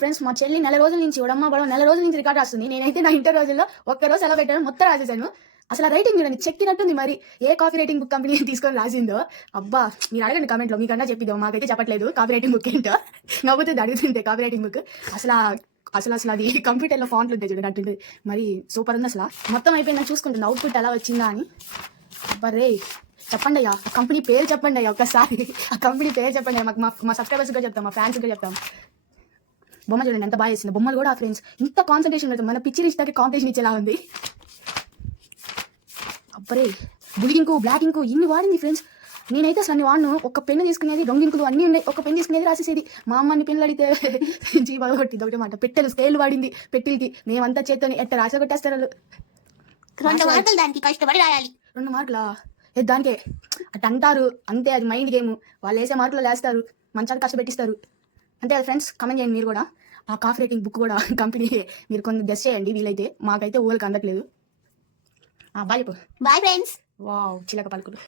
Friends మా చెల్లి నెల రోజుల నుంచి ఉడమ్మ బడం నెల రోజుల నుంచి రికార్డ్ రాస్తుంది. నేనైతే నా ఇంటర్ రోజుల్లో ఒక్కరోజు ఎలా పెట్టాను మొత్తం రాసేసాను. అసలు రైటింగ్ చూడండి చెక్కినట్టుంది. మరి a copy writing book company తీసుకొని రాసిందో అబ్బా మీరు అడగండి కామెంట్లో. మీకన్నా చెప్పిద్దాం, మాకైతే చెప్పట్లేదు కాపీ రైటింగ్ బుక్ ఏంటో. నవ్వుతుంది అడుగుతుంటే కాపీ రైటింగ్ బుక్. అసలు అసలు అది కంప్యూటర్లో ఫాంట్లు ఉంటాయి చూడండి అట్టుంది. మరి సూపర్ ఉంది. అసలు మొత్తం అయిపోయిందని చూసుకుంటుంది అవుట్పుట్ ఎలా వచ్చిందా అని. అబ్బరే చెప్పండి అయ్యా ఆ కంపెనీ పేరు చెప్పండి అయ్యా ఒక్కసారి. ఆ కంపెనీ పేరు చెప్పండి అయ్యా. మా సబ్స్క్రైబర్స్గా చెప్తాం, మా ఫ్యాన్స్గా చెప్తాం. బొమ్మ చూడండి ఎంత బాగా వేసింది. బొమ్మలు కూడా ఫ్రెండ్స్ ఇంత కాన్సన్ట్రేషన్ పెడుతుంది. మన పిచ్చి రిష్టాకి కాంపిటీషన్ ఇచ్చేలా ఉంది. అబ్బరే బులింకు బ్లాక్ ఇంకు ఇన్ని వాడింది ఫ్రెండ్స్. నేనైతే అసలు అన్ని వాడిను. ఒక పెన్ను తీసుకునేది దొంగింకులు అన్నీ ఉన్నాయి. ఒక పెన్ను తీసుకునేది రాసేసేది. మా అమ్మ అన్ని పెన్నులు అడిగితే జీవ కొట్టింది ఒకటి మాట. పెట్టెలు స్కేల్ వాడింది పెట్టిల్కి. మేమంతా చేత్తోని ఎట్ట రాస కొట్టేస్తారు వాళ్ళు. 2 మార్కులు దానికి కష్టపడి రాయాలి. 2 మార్కులా దానికే అట్ అంటారు అంతే. అది మైండ్ గేమ్. వాళ్ళు వేసే మార్కులు వేస్తారు, మంచాలు కష్టపెట్టిస్తారు అంతే కదా ఫ్రెండ్స్. కమెంట్ చేయండి మీరు కూడా. ఆ కాఫీ రేటింగ్ బుక్ కూడా కంపెనీ మీరు కొంచెం గెస్ చేయండి వీలైతే. మాకైతే ఊళ్ళకి అందట్లేదు. బాయ్ చెప్పు. Bye friends. వావ్ చిలక పలుకులు.